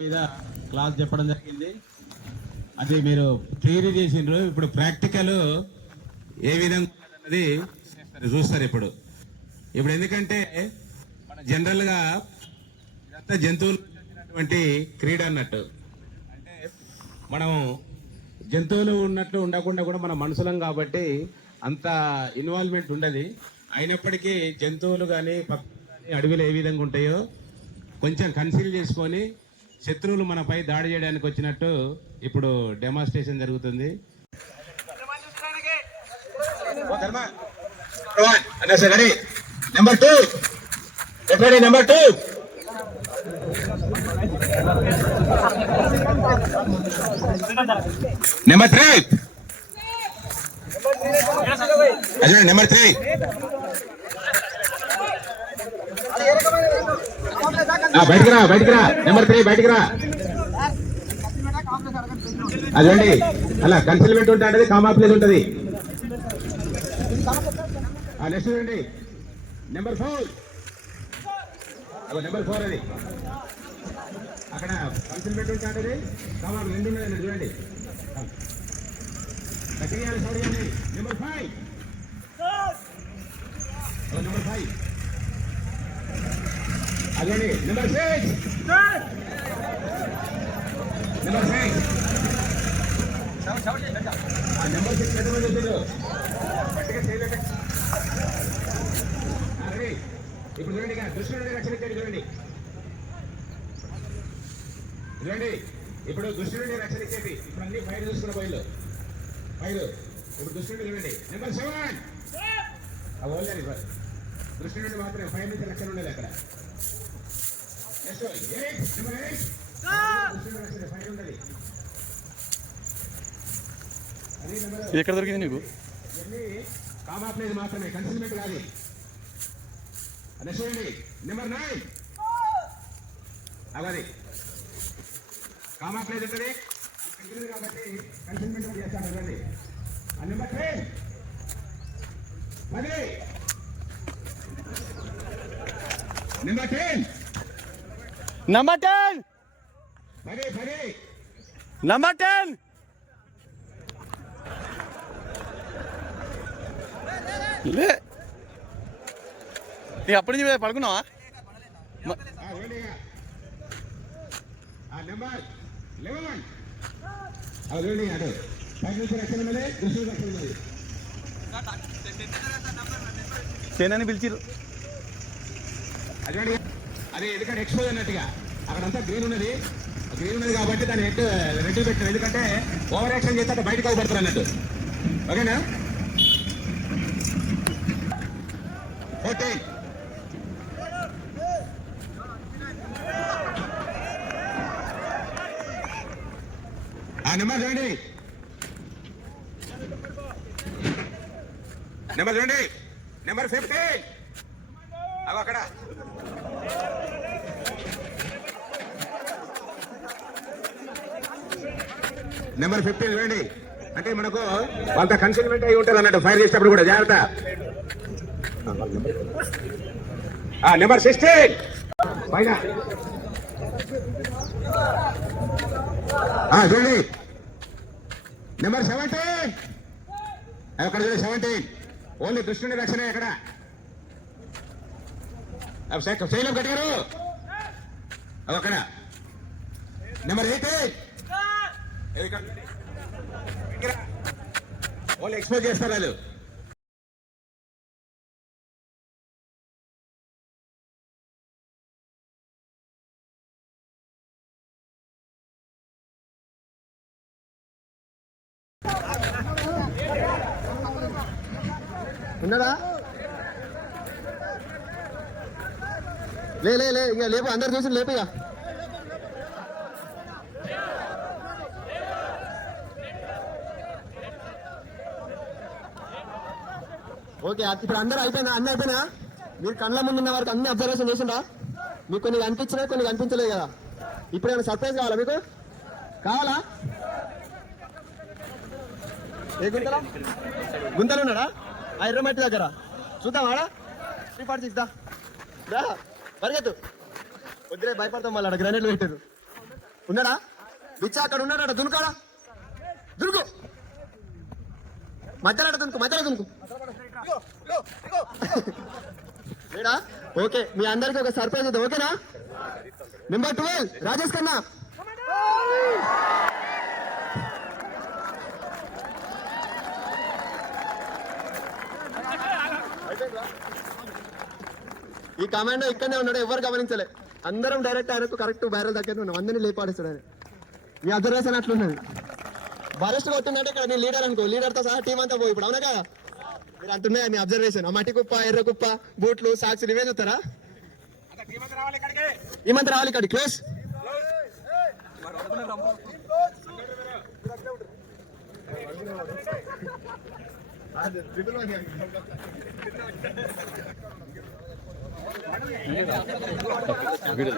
మీద క్లాస్ చెప్పడం జరిగింది. అది మీరు థియరీ చేసిండ్రు. ఇప్పుడు ప్రాక్టికల్ ఏ విధంగా అన్నది చూస్తారు. ఇప్పుడు ఎందుకంటే మన జనరల్గా ఇదంతా జంతువులు క్రీడ అన్నట్టు. అంటే మనం జంతువులు ఉన్నట్లు ఉండకుండా కూడా మన మనుషులం కాబట్టి అంత ఇన్వాల్వ్మెంట్ ఉండదు. అయినప్పటికీ జంతువులు కానీ పక్షులు కానీ అడవిలో ఏ విధంగా ఉంటాయో కొంచెం కన్సిడర్ చేసుకొని శత్రువులు మనపై దాడి చేయడానికి వచ్చినట్టు ఇప్పుడు డెమాన్స్ట్రేషన్ జరుగుతుంది. నెంబర్ 2 నెంబర్ 2 నెంబర్ 3 అదే నెంబర్ 3 బయటికి రా నెంబర్ 3 బయటికి రా. అదండి అలా కన్సిల్మెంట్ ఉంటుంది, కామా ప్లేస్ ఉంటుంది. నెక్స్ట్ చూడండి నెంబర్ 4 నెంబర్ 4 అది అక్కడ కన్సిల్మెంట్ ఉంటుంది, కామా రెండు ఉన్నది చూడండి. నెంబర్ 5 నెంబర్ 5 అదండి నెంబర్ 6 నెంబర్ 6 నెంబర్ 6 ఎంతమంది వచ్చారు? ఇప్పుడు చూడండి, దుష్టుడి రక్షణ ఇచ్చాడు. చూడండి ఇప్పుడు దుష్టుడి రక్షణ ఇచ్చేది. ఇప్పుడు అన్ని ఫైర్ చూసుకున్న బయలు ఇప్పుడు దుష్టుడి చూడండి. నెంబర్ 7 ఓన్లీ దృష్టి నుండి మాత్రమే ఫైర్ నుంచి రక్షణ ఉండేది అక్కడ. నెంబర్ 8 ఫైర్ ఉండదు. ఎక్కడ దొరికింది నీకు? ఇవన్నీ కామా ప్లేస్ మాత్రమే, కన్సిల్మెంట్ కాదు. నెక్స్ట్ చూడండి నెంబర్ 9 అవది కామా ప్లేస్ ఉంటుంది కాబట్టి కన్సిల్మెంట్ చేస్తాడు. అవ్వండి. నెంబర్ 10 నెంబర్ 10 నెంబర్ 10 నెంబర్ 10 లే అప్పటి నుంచి పడుకున్నావా? నెంబర్ 11 సేనని పిలిచిరు. అదే ఎందుకంటే ఎక్స్పోజ్ అన్నట్టుగా అక్కడంతా గ్రీన్ ఉన్నది కాబట్టి దాన్ని రెడ్ పెట్టారు. ఎందుకంటే ఓవర్ యాక్షన్ చేస్తే బయటకు అవబడతారు అన్నట్టు. ఓకేనా? 14 నెంబర్ చూడండి. నెంబర్ 15 అక్కడ నెంబర్ 15 చూడండి. అంటే మనకు వాళ్ళ కన్సిల్మెంట్ అయి ఉంటుంది అన్నట్టు ఫైర్ చేసేటప్పుడు కూడా జాగ్రత్త. నెంబర్ 16 పైన చూడండి. నెంబర్ 17 అక్కడ చూడండి. 17 ఓన్లీ దుష్టుని రక్షణ. ఎక్కడ శైలం కట్టారు అక్కడ. నెంబర్ 18 ఓన్లీ ఎక్స్పోజ్ చేస్తారు వాళ్ళు. ఉన్నారా? లే ఇక లేపు, అందరు చూసి లేపు. ఇక ఓకే. ఇప్పుడు అందరూ అయిపోయినా? అన్నీ అయిపోయినా? మీరు కళ్ళ ముందు ఉన్న వారికి అన్ని అబ్జర్వేషన్ చేసిండ్రా? మీకు కొన్ని కనిపించినాయి, కొన్ని కనిపించలేదు కదా. ఇప్పుడు ఏమైనా సర్ప్రైజ్ కావాలా? మీకు కావాలా? ఏ గుంతలు ఉన్నాడా? ఆ ఎర్రమట్టి దగ్గర చూద్దాం. ఆడ 346 పరిగెత్తు. వద్దులే, భయపడతాం. మళ్ళీ గ్రానైట్లు పెట్టారు. ఉన్నాడా బిచ్చా అక్కడ ఉన్నాడా దునుకాడా దునుకు మధ్యలో దునుకు లేడా ఓకే మీ అందరికి ఒక సర్ప్రైజ్ ఉంది ఓకేనా నెంబర్ 12 రాజేష్ ఖన్నా ఈ కమాండో ఇక్కడనే ఉన్నాడు ఎవరు గమనించలే అందరం డైరెక్ట్ ఆయనకు కరెక్ట్ బ్యారెల్ దగ్గర ఉన్నాం అందరినీ లేపాడిస్తాడు ఆయన మీ అబ్జర్వేషన్ అట్లున్నది బరెస్ట్ కొట్టిందంటే ఇక్కడ నీ లీడర్ అనుకో లీడర్ తో సహా టీం అంతా పోయి ఇప్పుడు అవునా కదా మీరు అంటున్నాయి మీ అబ్జర్వేషన్ ఆ మట్టి కుప్ప ఎర్ర కుప్ప బూట్లు సాక్స్లు ఇవే చూస్తారా ఈ మంత్ రావాలి ఇక్కడ క్లోజ్ వీడియో